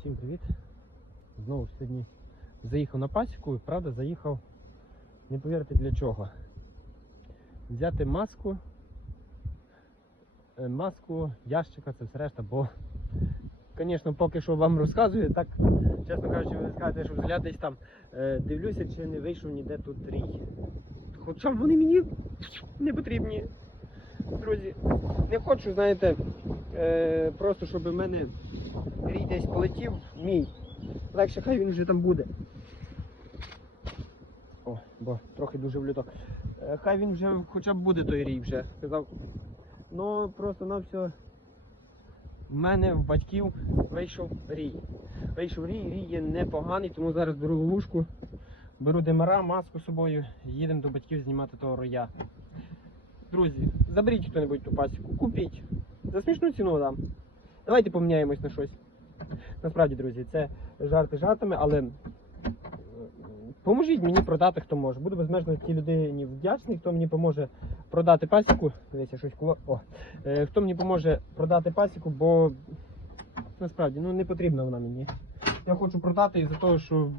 всім привіт. Знову сьогодні заїхав на пасіку і правда заїхав, не повірите для чого. Взяти маску, е, маску, ящика, це все решта, бо, звісно, поки що вам розказую, так, чесно кажучи, ви скажете, що взгляд десь там е, дивлюся, чи не вийшов ніде тут рій. Хоча вони мені не потрібні. Друзі, не хочу, знаєте, е, просто щоб в мене рій десь полетів, мій. Легше хай він вже там буде. О, бо трохи дуже влюто. Е, Хай він вже хоча б буде той рій вже. Сказав. Ну просто на все. В мене в батьків вийшов рій. Вийшов рій, рій є непоганий, тому зараз беру ловушку, беру демара, маску з собою, їдемо до батьків знімати того роя. Друзі, заберіть хто-небудь ту пасіку, купіть. За смішну ціну дам. Давайте поміняємось на щось. Насправді, друзі, це жарти жартами, але поможіть мені продати, хто може. Буду безмежно тій людині вдячний, хто мені поможе продати пасіку. Дивіться, щось коло. О. Е, хто мені поможе продати пасіку, бо насправді ну, не потрібна вона мені. Я хочу продати із-за того, що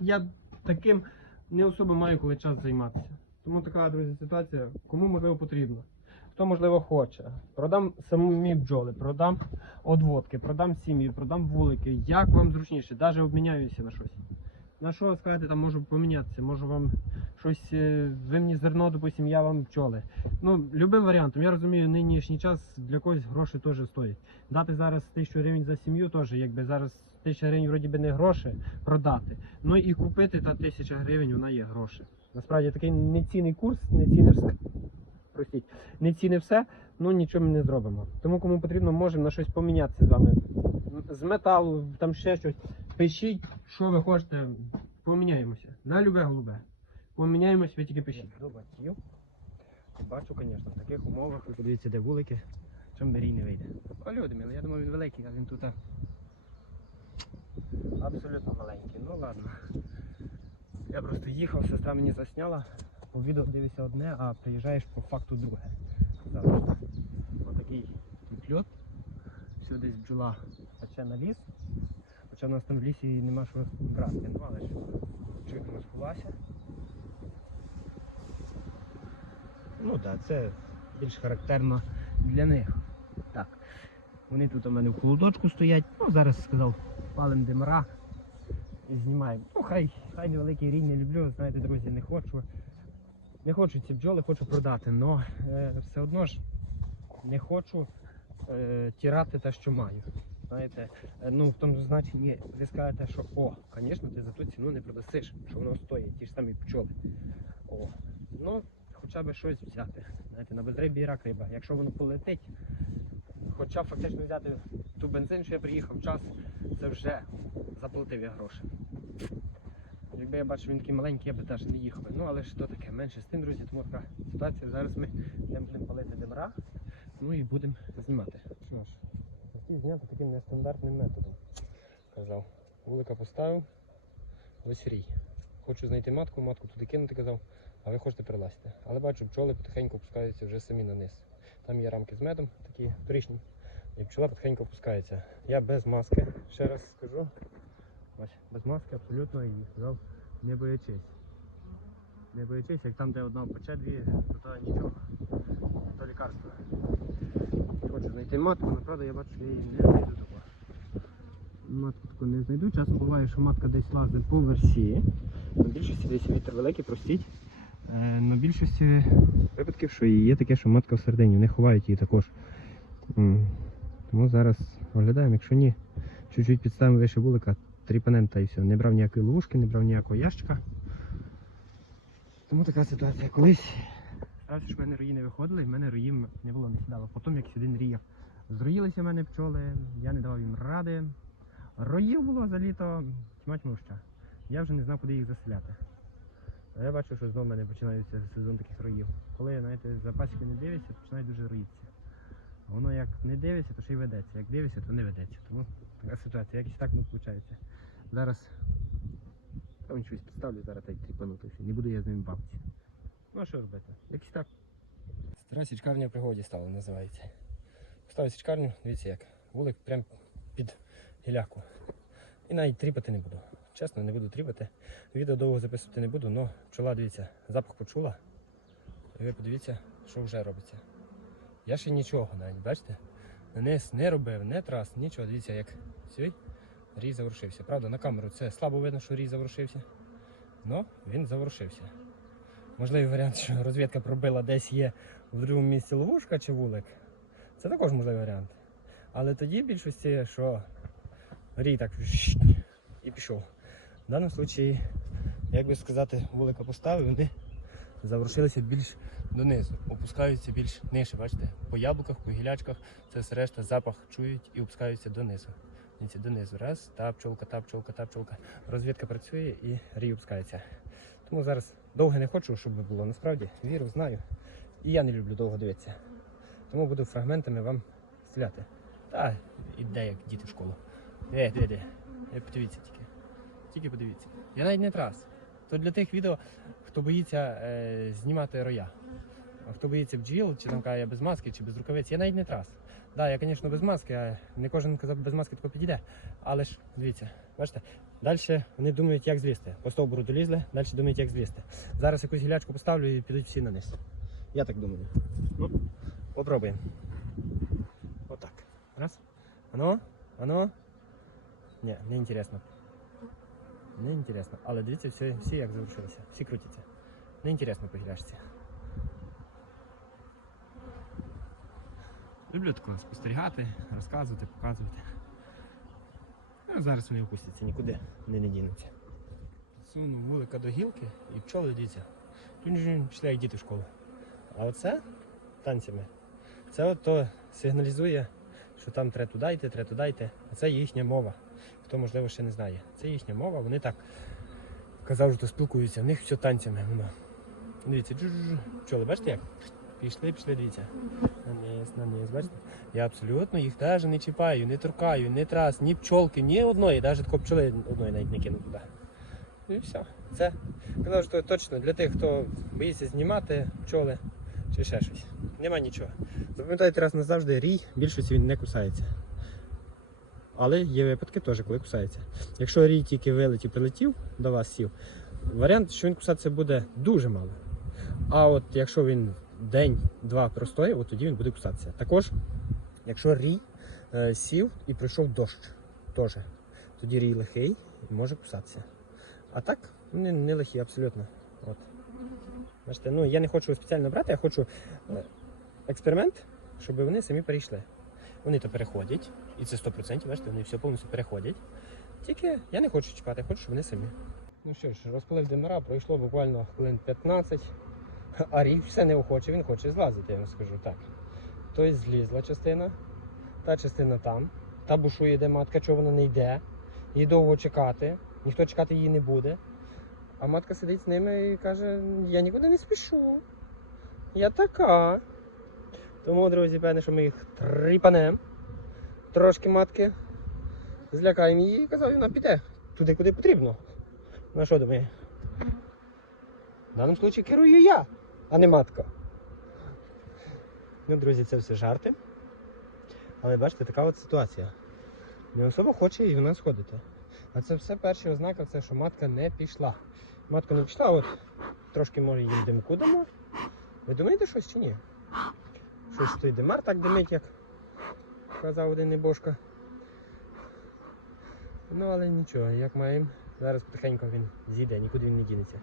я таким не особо маю коли час займатися. Тому така, друзі, ситуація, кому можливо потрібно. Хто можливо хоче. Продам самі бджоли, продам одводки, продам сім'ї, продам вулики. Як вам зручніше, навіть обміняюся на щось. На що скажете, там можу помінятися, можу вам щось, е, ви мені зерно, допустим, я вам пчоли. Ну, любим варіантом. Я розумію, нинішній час для когось гроші теж стоять. Дати зараз тисячу гривень за сім'ю теж, якби зараз тисяча гривень вроді би не гроші продати. Ну і купити та тисяча гривень вона є гроші. Насправді такий нецінний курс, нецінний простіть, не ціни все, ну нічого ми не зробимо. Тому кому потрібно, можемо на щось помінятися з вами. З металу, там ще щось. Пишіть, що ви хочете, поміняємося. На любе голубе. Поміняємось, ви тільки пишіть. До. Бачу, звісно, в таких умовах ви подивіться, де вулики, чим берій не вийде. О, люди мили, я думав він великий, а він тут абсолютно маленький. Ну ладно. Я просто їхав, сестра мені засняла. По відео дивишся одне, а приїжджаєш по факту друге. Завжди. Отакий тут льот. Всюди десь бджола пече на ліс. Хоча в нас там в лісі нема що брати. Ну але ж чудно сховався. Ну так, це більш характерно для них. Так. Вони тут у мене в холодочку стоять. Ну, зараз сказав, палим димара і знімаємо. Ну, хай, хай невеликий рій не люблю, знаєте, друзі, не хочу. Не хочу ці бджоли, хочу продати, але е, все одно ж не хочу е, тірати те, що маю. Знаєте, е, ну в тому значенні ви скажете, що о, звісно, ти за ту ціну не продасиш, що воно стоїть, ті ж самі пчоли. О, ну, хоча б щось взяти. Знаєте, на безрибі і рак риба. Якщо воно полетить, хоча б фактично взяти ту бензин, що я приїхав час, це вже заплатив я гроші. Якби я бачив, він такий маленький, я би теж не їхав. Ну але ж то таке, менше з тим, друзі, тому така ситуація. Зараз ми йдемо палити демра, ну і будемо знімати. Що ж, хотів зняти таким нестандартним методом. Казав, вулика поставив, ось рій. Хочу знайти матку, матку туди кинути, казав, а ви хочете прилазити. Але бачу, пчоли потихеньку опускаються вже самі на низ. Там є рамки з медом, такі торічні. І пчола потихеньку опускається. Я без маски, ще раз скажу. Без маски абсолютно і сказав, не боячись. Не боячись, як там, де одна пече дві, то, то нічого. То лікарство. Хочу знайти матку, але правда я бачу, що я її не знайду таку. Матку таку не знайду. Часом буває, що матка десь лазить по версі. На більшості десь вітер великий, простіть. Е, на більшості випадків, що є таке, що матка всередині, вони ховають її також. Тому зараз оглядаємо, якщо ні, чуть-чуть підставимо вище вулика, тріпанем та і все. Не брав ніякої ловушки, не брав ніякого ящика. Тому така ситуація. Колись стався, що в мене рої не виходили, в мене роїв не було, не сідало. Потім, як сюди ріяв, зроїлися в мене пчоли, я не давав їм ради. Роїв було за літо, тьма тьмуща. Я вже не знав, куди їх заселяти. А я бачу, що знову в мене починається сезон таких роїв. Коли знаєте, за пасікою не дивишся, починає дуже роїтися. Воно як не дивишся, то ще й ведеться. Як дивишся, то не ведеться. Тому така ситуація. Якось так не виходить. Зараз там щось підставлю, зараз так тріпанути. Не буду я з ними бавитися. Ну а що робити? Якось так. Стара січкарня в пригоді стала, називається. Поставив січкарню, дивіться як. Вулик прям під гіляку. І навіть тріпати не буду. Чесно, не буду тріпати. Відео довго записувати не буду, але пчола, дивіться, запах почула. І ви подивіться, що вже робиться. Я ще нічого навіть, бачите? Низ не робив, не трас, нічого. Дивіться, як сьогодні рій заворушився. Правда, на камеру це слабо видно, що рій заворушився. але він заворушився. Можливий варіант, що розвідка пробила десь є в другому місці ловушка чи вулик. Це також можливий варіант. Але тоді в більшості, що рій так і пішов. В даному випадку, як би сказати, вулика поставив, вони заворушилися більш донизу, опускаються більш нижче, бачите? По яблуках, по гілячках, це все решта запах чують і опускаються донизу. Дивіться, донизу. Раз, та пчолка, та пчолка, та пчолка. Розвідка працює і рій опускається. Тому зараз довго не хочу, щоб було. Насправді вірю, знаю. І я не люблю довго дивитися. Тому буду фрагментами вам стріляти. Та іде як діти в школу. Де, де. Е, Подивіться тільки. Тільки подивіться. Я навіть не трас. То для тих відео, хто боїться е, знімати роя. Хто боїться бджіл, чи там каже без маски, чи без рукавиць, я навіть не трас. Да, я, звісно, без маски, а не кожен казав без маски тако підійде. Але ж дивіться, бачите, далі вони думають, як злізти. По стовбуру долізли, далі думають, як злізти. Зараз якусь гілячку поставлю і підуть всі на низ. Я так думаю. Ну, попробуємо. Отак. Раз. Ано, ано. Ні, не інтересно. Не інтересно. Але дивіться, всі, всі як завершилися. Всі крутяться. Не інтересно по гіляшці. Люблю такого спостерігати, розказувати, показувати. Ну, зараз вони опустяться, нікуди вони не дінуться. Суну вулика до гілки і пчоли дивіться. Тунь пішли як діти в школу. А оце танцями. Це от то сигналізує, що там треба туди йти, треба туди йти. А це їхня мова. Хто можливо ще не знає. Це їхня мова, вони так казав, що спілкуються, в них все танцями. Дивіться. Пчоли, бачите як? Пішли, пішли, дивіться. На низ, на низ, бачите? Я абсолютно їх теж не чіпаю, не торкаю, не трас, ні пчолки, ні одної, навіть такої пчоли одної навіть не кину туди. І все. Це казав, що точно для тих, хто боїться знімати пчоли чи ще щось. Нема нічого. Запам'ятайте раз назавжди, рій більшості він не кусається. Але є випадки теж, коли кусається. Якщо рій тільки вилетів, прилетів до вас сів, варіант, що він кусатися буде дуже мало. А от якщо він день-два простоїв, от тоді він буде кусатися. Також, якщо рій е, сів і прийшов дощ, теж, тоді рій лихий і може кусатися. А так, вони не лихі абсолютно. От. Бачите, ну я не хочу спеціально брати, я хочу е, експеримент, щоб вони самі перейшли. Вони то переходять, і це 100%, бачите, вони все повністю переходять. Тільки я не хочу чіпати, я хочу, щоб вони самі. Ну що ж, розпалив димера, пройшло буквально хвилин 15, а рік все не охоче, він хоче злазити, я вам скажу так. Тобто злізла частина, та частина там, та бушує, де матка, чого вона не йде, їй довго чекати, ніхто чекати її не буде. А матка сидить з ними і каже, я нікуди не спішу. Я така. Тому, друзі, певне, що ми їх тріпанем. Трошки матки злякаємо її і казав, вона піде туди, куди потрібно. На що думає? В даному випадку керую я, а не матка. Ну, друзі, це все жарти. Але бачите, така от ситуація. Не особо хоче і вона сходити. А це все перші ознака, це що матка не пішла. Матка не пішла, от трошки може їм димку дамо. Ви думаєте щось чи ні? Щось той димар так димить, як казав один небожка. Ну, але нічого, як маємо. Зараз потихеньку він зійде, нікуди він не дінеться.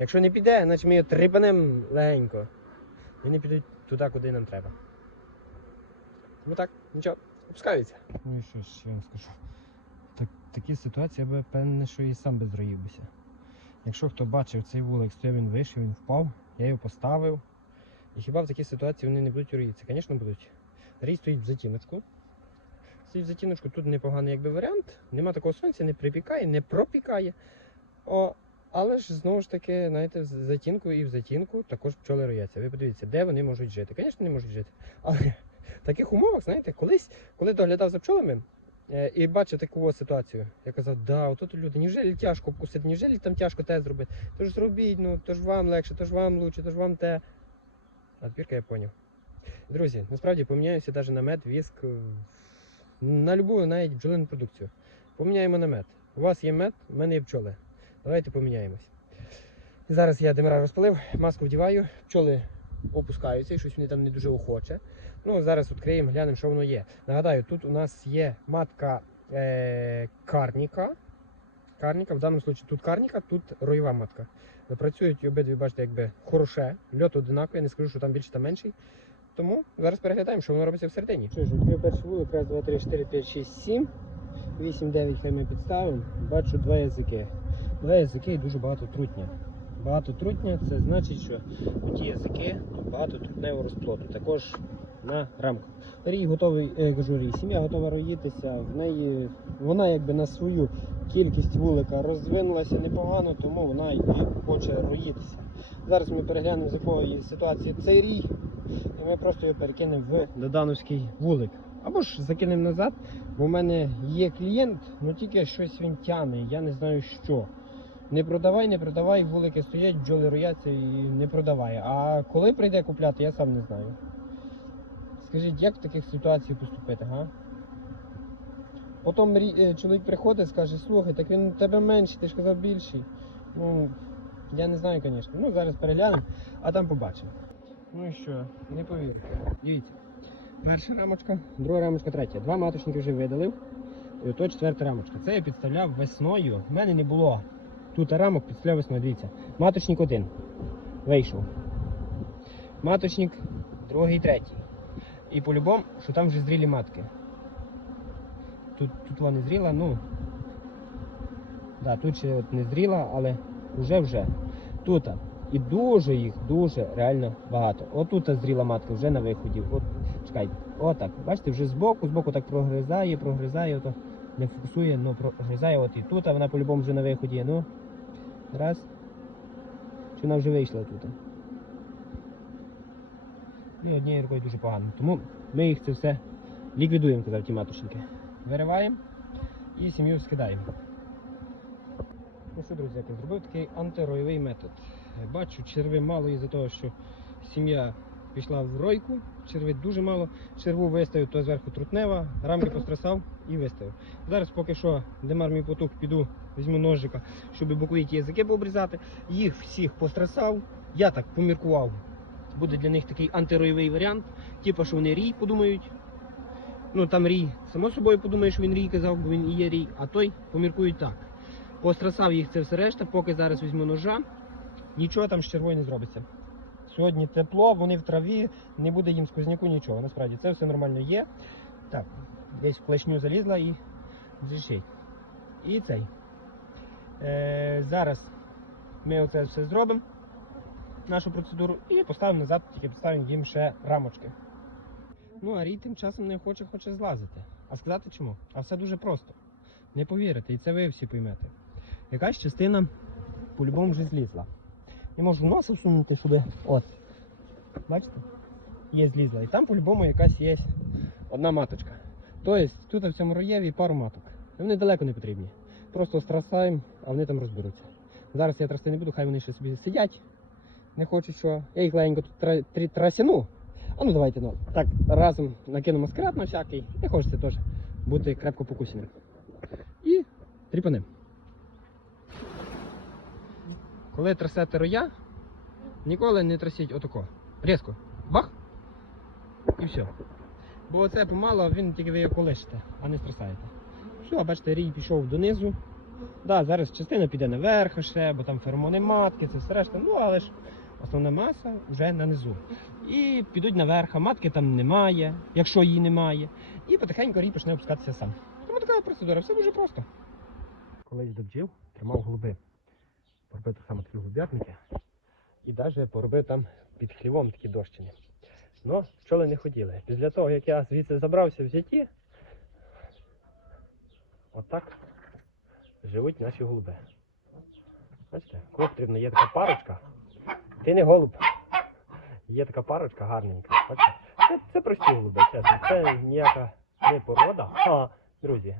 Якщо не піде, значить ми його трипанем легенько. І вони підуть туди, куди нам треба. Ну так, нічого, опускаються. Ну і що я вам скажу. Так, такі ситуації я би певне, що і сам би зроївся. Якщо хто бачив цей вулик, стояв він вийшов, він впав, я його поставив. І хіба в такій ситуації вони не будуть роїтися? Звісно, будуть. Рій стоїть в затіночку. Стоїть в затіночку, тут непоганий якби варіант. Нема такого сонця, не припікає, не пропікає. О, але ж знову ж таки, знаєте, в затінку і в затінку також пчоли рояться. Ви подивіться, де вони можуть жити. Звісно, не можуть жити. Але в таких умовах, знаєте, колись, коли доглядав за пчолами е, і бачив таку ситуацію, я казав, да, отут люди, невже тяжко обкусити, невже там тяжко те зробити? Тож зробіть, ну, то ж вам легше, то ж вам лучше, то ж вам те. А тепер я зрозумів. Друзі, насправді поміняюся навіть на мед, віск, е, на любу навіть бджолину продукцію. Поміняємо на мед. У вас є мед, у мене є пчоли. Давайте поміняємось. Зараз я димера розпалив, маску вдіваю, пчоли опускаються і щось вони там не дуже охоче. Ну, зараз відкриємо, глянемо, що воно є. Нагадаю, тут у нас є матка е, карніка. Карніка, в даному випадку тут карніка, тут роєва матка. Працюють обидві, бачите, якби хороше. Льот одинаковий, не скажу, що там більше та менший. Тому зараз переглядаємо, що воно робиться всередині. Що ж, відкрив перший вулик, раз, два, три, чотири, п'ять, шість, сім. Вісім, дев'ять хай ми підставимо. Бачу два язики. Два язики дуже багато трутня. Багато трутня це значить, що у ті язики багато трутневого розплоду. Також на рамку. Рій готовий, е, кажу, рій, сім'я готова роїтися. В неї вона якби на свою кількість вулика розвинулася непогано, тому вона і хоче роїтися. Зараз ми переглянемо з якої ситуації цей рій, і ми просто його перекинемо в додановський вулик. Або ж закинемо назад, бо в мене є клієнт, ну тільки щось він тягне, я не знаю що. Не продавай, не продавай, вулики стоять, бджоли рояться і не продавай. А коли прийде купляти, я сам не знаю. Скажіть, як в таких ситуаціях поступити, га? Потім е, чоловік приходить, скаже, слухай, так він у тебе менший, ти ж казав більший. Ну, я не знаю, звісно. Ну, зараз переглянемо, а там побачимо. Ну і що, не повірите. Дивіться. Перша рамочка, друга рамочка, третя. Два маточники вже видалив. І ото четверта рамочка. Це я підставляв весною. В мене не було тут рамок, підставляв весною. Дивіться. Маточник один. Вийшов. Маточник другий, третій. І по-любому, що там вже зрілі матки. Тут, тут вона не зріла, ну. Да, тут ще от не зріла, але вже вже. Тут. І дуже їх, дуже реально багато. Отут зріла матка вже на виході. От, чекайте, отак. Бачите, вже збоку, збоку так прогризає, прогризає, ото не фокусує, ну прогризає. От і тут, вона по-любому вже на виході. Ну. Раз. Чи вона вже вийшла тут? І однією рукою дуже погано. Тому ми їх це все ліквідуємо, казав ті матушеньки. Вириваємо і сім'ю скидаємо. Ну що, друзі, я зробив такий антироєвий метод. Бачу, черви мало із-за того, що сім'я пішла в ройку, черви дуже мало. Черву виставив, то зверху трутнева, рамки пострасав і виставив. Зараз поки що демар мій потух, піду, візьму ножика, щоб бокові ті язики пообрізати. Їх всіх пострасав. Я так поміркував. Буде для них такий антироєвий варіант. Типу, що вони рій подумають. Ну там рій, само собою подумає, що він рій казав, бо він і є рій, а той поміркують так. Пострасав їх це все решта, поки зараз візьму ножа, нічого там з червою не зробиться. Сьогодні тепло, вони в траві, не буде їм сквозняку нічого. Насправді це все нормально є. Так, десь в плешню залізла і зрішить. І цей. Е, зараз ми оце все зробимо, нашу процедуру, і поставимо назад, тільки поставимо їм ще рамочки. Ну, а рій тим часом не хоче, хоче злазити. А сказати чому? А все дуже просто. Не повірите, і це ви всі поймете. Якась частина по-любому вже злізла. Я можу носа всунути сюди. От. Бачите? Є злізла. І там по-любому якась є одна маточка. Тобто тут в цьому роєві пару маток. Вони далеко не потрібні. Просто страсаємо, а вони там розберуться. Зараз я трасти не буду, хай вони ще собі сидять. Не хочуть що. Я їх легенько тут трасяну. А ну давайте ну, так разом накину маскарад на всякий. Не хочеться теж бути крепко покусаним. І тріпанем. Коли трасете роя, ніколи не трасіть отако. Різко. Бах! І все. Бо оце помало, він тільки ви його колишите, а не страсаєте. Все, бачите, рій пішов донизу. Да, зараз частина піде наверх ще, бо там феромони матки, це все решта. Ну, але ж основна маса вже на низу. І підуть наверх, а матки там немає, якщо її немає. І потихеньку рій почне опускатися сам. Тому така процедура, все дуже просто. Колись до бджіл тримав голуби. Поробив так само такі голубятники. І навіть поробив там під хлівом такі дощини. Ну, пчоли не хотіли. Після того, як я звідси забрався в зяті, отак живуть наші голуби. Бачите, потрібно, є така парочка. Ти не голуб. Є така парочка гарненька. Бачите? Це, це прості голуби, чесно. Це ніяка не порода. А, друзі,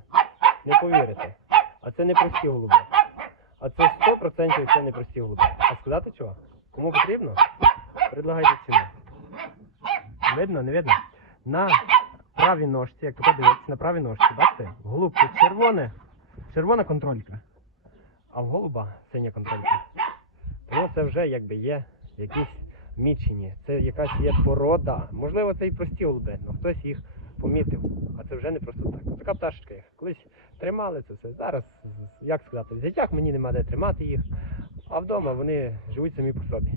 не повірите. А це не прості голуби. А це 100% це не прості голуби. А сказати чого? Кому потрібно? Предлагайте ціну. Видно, не видно? На правій ножці, як тут дивитися, на правій ножці, бачите? Голубки червоне, червона контролька, а в голуба синя контролька. Тому це вже якби є якісь мічені, це якась є порода. Можливо, це і прості голуби, але хтось їх помітив. А це вже не просто так. Така пташечка їх. Колись тримали це все. Зараз, як сказати, в зятях мені нема де тримати їх, а вдома вони живуть самі по собі.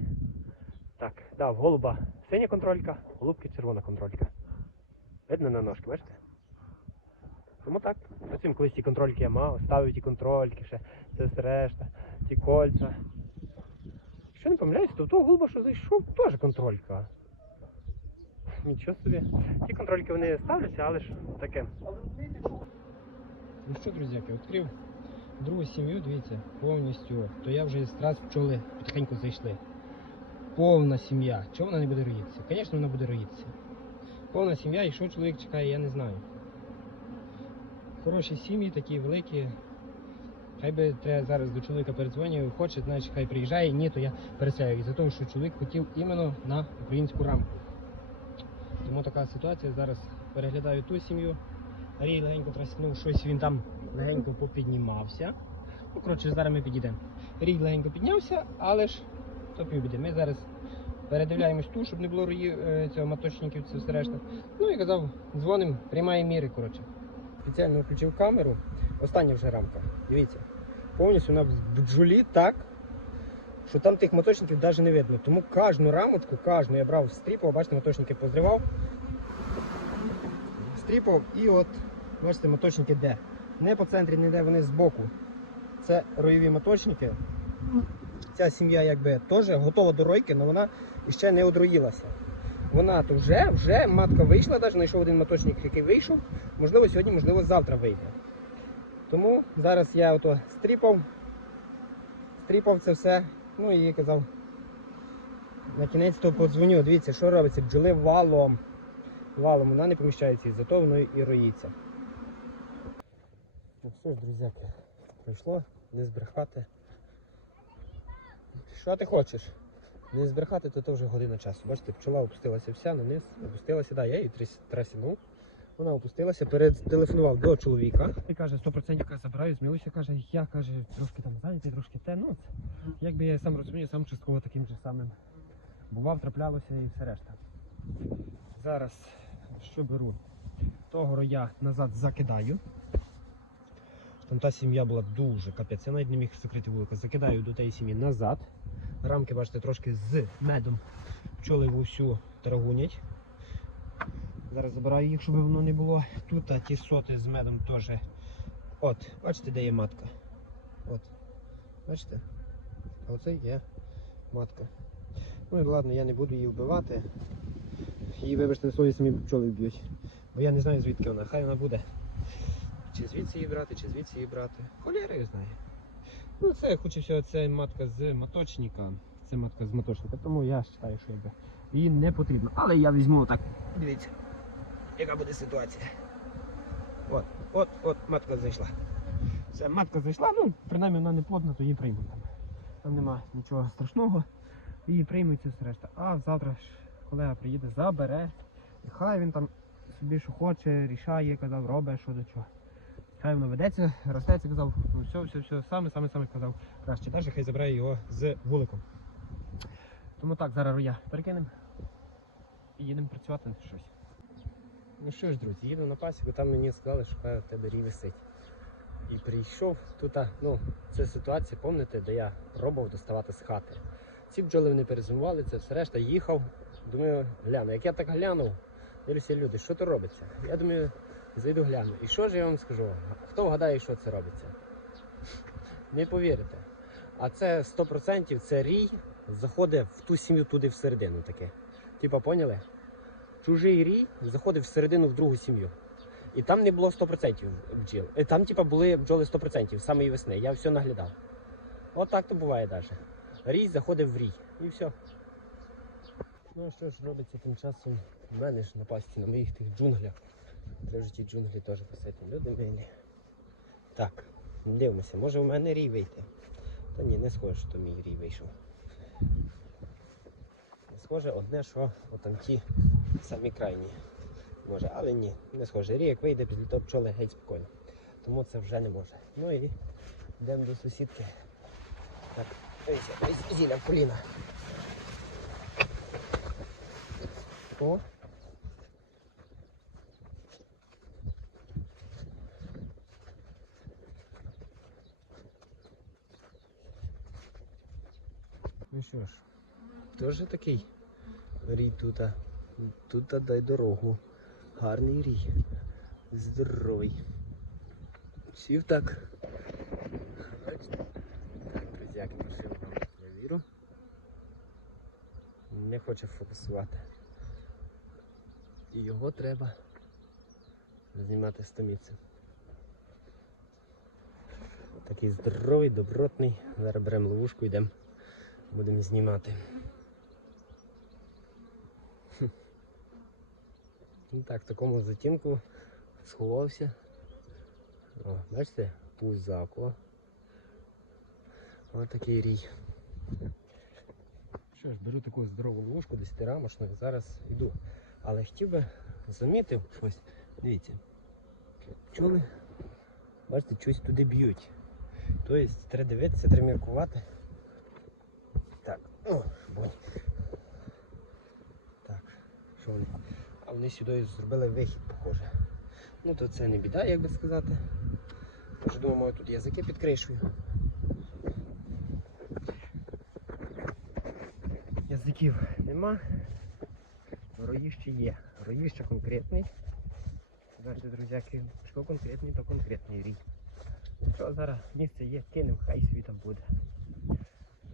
Так, да, в голуба синя контролька, голубки червона контролька. Видно на ножки, бачите? Тому так, працюємо колись ті контрольки я мав, ставив ті контрольки, ще це все решта, ті кольця. Якщо не помиляюсь, то в того голуба, що зайшов, теж контролька. Нічого собі. Ті контрольки вони ставляться, але ж таке. Ну що, друзяки, відкрив другу сім'ю, дивіться, повністю. То я вже з раз пчоли потихеньку зайшли. Повна сім'я. Чого вона не буде роїтися? Звісно, вона буде роїтися. Повна сім'я, і що чоловік чекає, я не знаю. Хороші сім'ї, такі великі. Хай би треба зараз до чоловіка передзвонював, хоче, значить хай приїжджає, ні, то я переселяю. Із-за того, що чоловік хотів іменно на українську рамку. Тому така ситуація. Зараз переглядаю ту сім'ю. Рій легенько траснув, щось він там легенько попіднімався. Ну, коротше, зараз ми підійдемо. Рій легенько піднявся, але ж то півбіди. Ми зараз передивляємось ту, щоб не було рої е, цього маточників, це все решта. Ну і казав, дзвонимо, приймає міри, коротше. Спеціально включив камеру. Остання вже рамка. Дивіться. Повністю вона в бджолі так, що там тих моточників навіть не видно. Тому кожну рамочку, кожну я брав стріпав, бачите, моточники позривав. Стріпав і от, бачите, моточники де. Не по центрі, не де вони збоку. Це ройові моточники. Ця сім'я якби теж готова до ройки, але вона ще не одроїлася. Вона то вже, вже матка вийшла, навіть знайшов один моточник, який вийшов. Можливо, сьогодні, можливо, завтра вийде. Тому зараз я ото стріпав, стріпав це все. Ну і казав, на кінець то подзвоню. Дивіться, що робиться, бджоли валом. Валом вона не поміщається, і зато воно і роїться. Ну що ж, друзяки, прийшло не збрехати. Що ти хочеш? Не збрехати, то, то вже година часу. Бачите, пчола опустилася вся на низ, опустилася, да, я її тряс- трясінув. Вона опустилася, перетелефонував до чоловіка. І каже, 100% каже, забираю, змилуйся, каже, я каже, трошки там зайнятий, трошки те. Ну, якби я сам розумію, сам частково таким же самим бував, траплялося і все решта. Зараз що беру? Того роя назад закидаю. Там та сім'я була дуже капець, я навіть не міг закрити вулика. Закидаю до тієї сім'ї назад. Рамки, бачите, трошки з медом пчоли вовсю тарагунять. Зараз забираю їх, щоб воно не було. Тут а ті соти з медом теж. От, бачите, де є матка. От. Бачите? А оце є матка. Ну і ладно, я не буду її вбивати. Її, вибачте, на слові самі пчоли вб'ють. Бо я не знаю звідки вона. Хай вона буде. Чи звідси її брати, чи звідси її брати. Холєра її знає. Ну це, хоч і всього, це матка з моточника. Це матка з моточника, тому я вважаю, що її не потрібно. Але я візьму так. Дивіться, яка буде ситуація. От, от, от, матка зайшла. Все, матка зайшла, ну, принаймні вона не плотна, то її приймуть там. Нема нічого страшного. Її приймуть це все решта. А завтра ж колега приїде, забере. І хай він там собі що хоче, рішає, казав, робить, що до чого. Хай воно ведеться, ростеться, казав, ну все, все, все, саме, саме, саме казав. Краще далі, хай забирає його з вуликом. Тому так, зараз роя перекинемо і їдемо працювати на щось. Ну що ж, друзі, їду на пасіку, там мені сказали, що в тебе рій висить. І прийшов тут, ну, це ситуація, пам'ятаєте, де я пробував доставати з хати. Ці бджоли вони перезимували, це все решта, їхав. Думаю, гляну. Як я так глянув, дивлюся, люди, що то робиться? Я думаю, зайду гляну. І що ж я вам скажу? Хто вгадає, що це робиться? Не повірите. А це 100% це рій заходить в ту сім'ю туди всередину таке. Типа, поняли? Чужий рій заходив всередину в другу сім'ю. І там не було 100% бджіл. Е, Там, типа, були бджоли 100% самої весни. Я все наглядав. От так то буває навіть. Рій заходив в рій. І все. Ну що ж робиться тим часом в мене ж на пасті, на моїх тих джунглях. Треба ж ті джунглі теж писати. Люди милі. Так, дивимося, може в мене рій вийти. Та ні, не схоже, що мій рій вийшов. Схоже, одне, що отам ті самі крайні. Може, але ні, не схоже. Рій як вийде, після того пчоли геть спокійно. тому це вже не може. Ну і йдемо до сусідки. Так, ось, ось зіля в коліна. О. Ну що ж, теж такий рій тут. Тут дай дорогу. Гарний рій. Здоровий. Сів так. Бачите? Так, друзяки, пошив вам я віру. Не хоче фокусувати. І його треба знімати з томіці. Такий здоровий, добротний. Зараз беремо ловушку, йдемо, будемо знімати. Ну так, в такому затінку сховався. О, бачите, пузако. Ось такий рій. Що ж, беру таку здорову ловушку 10 рамочну і зараз йду. Але хотів би замітив щось. Дивіться. Пчоли, бачите, щось туди б'ють. Тобто треба дивитися, треба міркувати. Так, о, бонь. Так, що вони? А вони сюди зробили вихід, похоже. Ну то це не біда, як би сказати. Може думаю, тут язики під кришею. Язиків нема. Роїще є. Роїще конкретний. Знаєте, друзяки, що конкретний, то конкретний рій. Що зараз місце є, кинемо, хай собі там буде.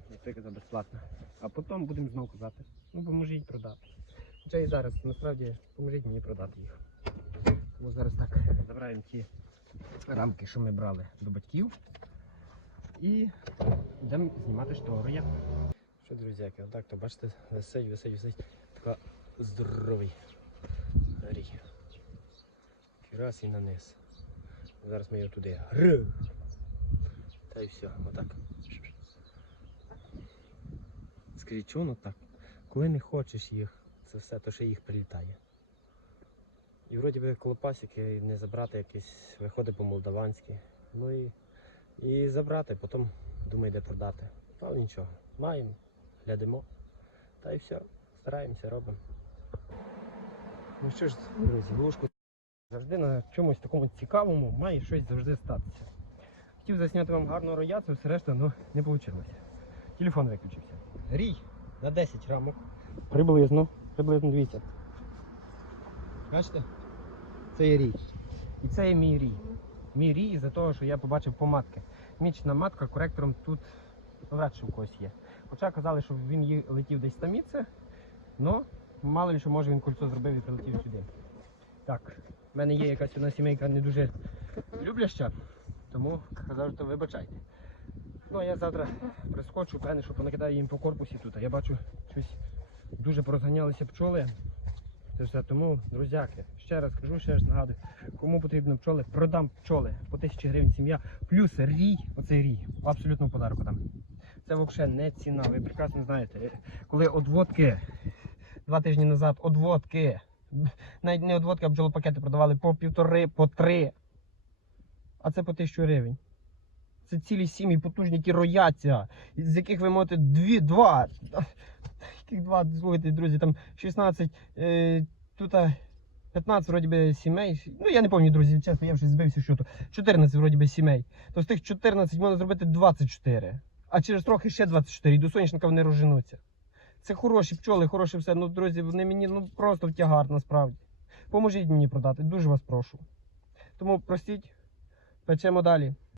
Не тільки безплатно. А потім будемо знову казати. Ну поможіть продати. Хоча і зараз насправді поможіть мені продати їх. Тому зараз так забираємо ті рамки, що ми брали до батьків. І йдемо знімати штори. Що, друзяки, отак то бачите, висить, висить, висить. Така здоровий рій. Раз і на низ. Зараз ми його туди. Та й все, отак. Чого воно так? Коли не хочеш їх, це все, то ще їх прилітає. І вроді би колопасики не забрати якісь, виходить по-молдаванськи. Ну і, і забрати, потім думай, де продати. Але нічого, маємо, глядимо. Та й все, стараємося, робимо. Ну що ж, друзі, ложку. Завжди на чомусь такому цікавому має щось завжди статися. Хотів засняти вам гарну рояцію, все решта, але не вийшло. Телефон виключився. Рій на 10 рамок. Приблизно, приблизно дивіться. Бачите? Це є рій. І це є мій рій. Мій рій із-за того, що я побачив помадки. Мічна матка коректором тут навряд чи у когось є. Хоча казали, що він її летів десь там місце, але мало ли що може він кольцо зробив і прилетів сюди. Так, в мене є якась одна сімейка не дуже любляща, тому казав, що вибачайте. Ну а я завтра прискочу, певне, що понакидаю їм по корпусі тут. Я бачу, щось дуже порозганялися пчоли. Це все тому, друзяки, ще раз кажу, ще раз нагадую, кому потрібно пчоли, продам пчоли по 1000 гривень сім'я, плюс рій, оцей рій, абсолютно подарок дам. Це взагалі не ціна. Ви прекрасно знаєте, коли одводки два тижні назад одводки, навіть не одводки, а бджолопакети продавали по півтори, по три. А це по тисячу гривень. Це цілі сім'ї потужні, рояться, з яких ви можете дві, два. Яких два, слухайте, друзі, там 16, е, тут 15 вроді би сімей. Ну я не пам'ятаю, друзі, чесно, я вже збився що то. 14 вроді би сімей. То з тих 14 можна зробити 24. А через трохи ще 24. І до соняшника вони розженуться. Це хороші пчоли, хороше все. Ну, друзі, вони мені ну просто втягар насправді. Поможіть мені продати, дуже вас прошу. Тому простіть, печемо далі.